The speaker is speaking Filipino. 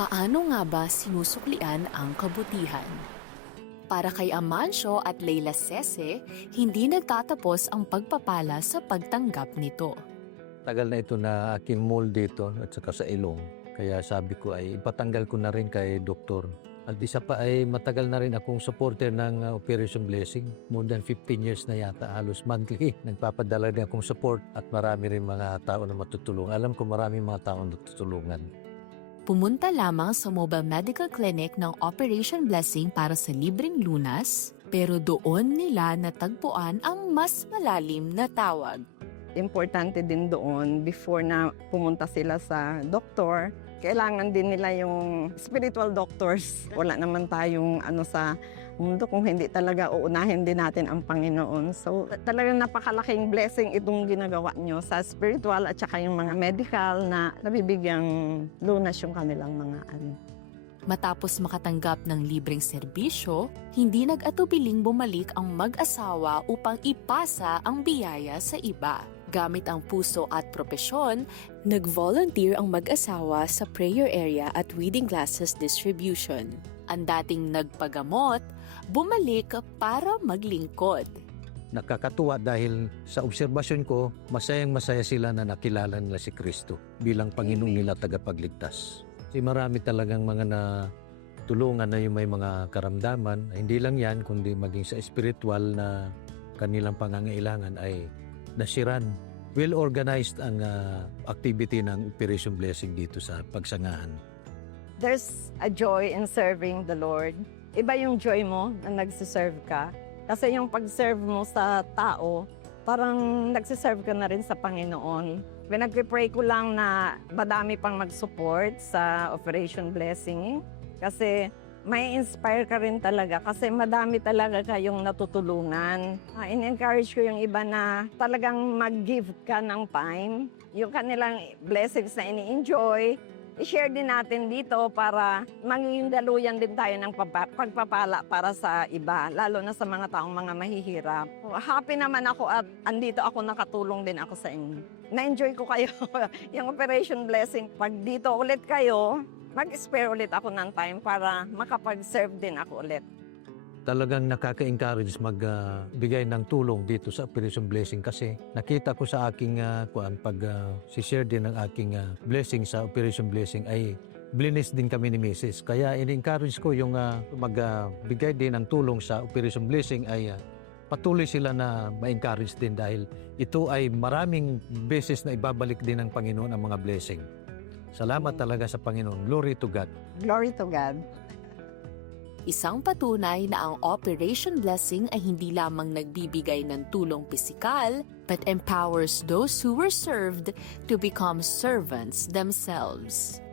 Paano nga ba sinusuklian ang kabutihan? Para kay Amancio at Leila Sese, hindi nagtatapos ang pagpapala sa pagtanggap nito. Tagal na ito na aking mold dito at saka sa ilong. Kaya sabi ko ay ipatanggal ko na rin kay doktor. At isa pa ay matagal na rin akong supporter ng Operation Blessing. More than 15 years na yata, halos monthly. Nagpapadala din akong support at marami rin mga tao na matutulungan. Alam ko marami mga tao na tutulungan. Pumunta lamang sa mobile medical clinic ng Operation Blessing para sa libreng lunas, pero doon nila natagpuan ang mas malalim na tawag. Importante din doon before na pumunta sila sa doktor, kailangan din nila yung spiritual doctors. Wala naman tayong sa mundo kung hindi talaga uunahin din natin ang Panginoon. So talagang napakalaking blessing itong ginagawa nyo sa spiritual at saka yung mga medical na nabibigyang lunas yung kanilang mga Matapos makatanggap ng libreng serbisyo, hindi nag-atubiling bumalik ang mag-asawa upang ipasa ang biyaya sa iba. Gamit ang puso at propesyon, nag-volunteer ang mag-asawa sa prayer area at reading glasses distribution. Ang dating nagpagamot, bumalik para maglingkod. Nakakatuwa dahil sa obserbasyon ko, masayang-masaya sila na nakilala nila si Kristo bilang Panginoong nila tagapagligtas. Kasi marami talagang mga tulungan na yung may mga karamdaman. Hindi lang yan, kundi maging sa spiritual na kanilang pangangailangan ay nasiran. Well-organized ang activity ng Operation Blessing dito sa Pagsangahan. There's a joy in serving the Lord. Iba yung joy mo na nagsiserve ka. Kasi yung pag-serve mo sa tao, parang nagsiserve ka na rin sa Panginoon. Pinag-pray ko lang na madami pang mag-support sa Operation Blessing. Kasi may inspire ka rin talaga kasi madami talaga kayong natutulungan. In-encourage ko yung iba na talagang mag-give ka ng time. Yung kanilang blessings na ini-enjoy, i-share din natin dito para maging daluyan din tayo ng pagpapala para sa iba, lalo na sa mga taong mga mahihirap. Happy naman ako at andito ako, nakatulong din ako sa inyo. Na-enjoy ko kayo yung Operation Blessing. Pag dito ulit kayo, mag-spare ulit ako ng time para makapag-serve din ako ulit. Talagang nakaka-encourage magbigay ng tulong dito sa Operation Blessing kasi nakita ko sa aking si-share din ng aking blessing sa Operation Blessing ay blinis din kami ni Mrs. Kaya in-encourage ko yung magbigay din ng tulong sa Operation Blessing ay patuloy sila na ma-encourage din dahil ito ay maraming beses na ibabalik din ng Panginoon ang mga blessing. Salamat talaga sa Panginoon. Glory to God. Glory to God. Isang patunay na ang Operation Blessing ay hindi lamang nagbibigay ng tulong pisikal, but empowers those who were served to become servants themselves.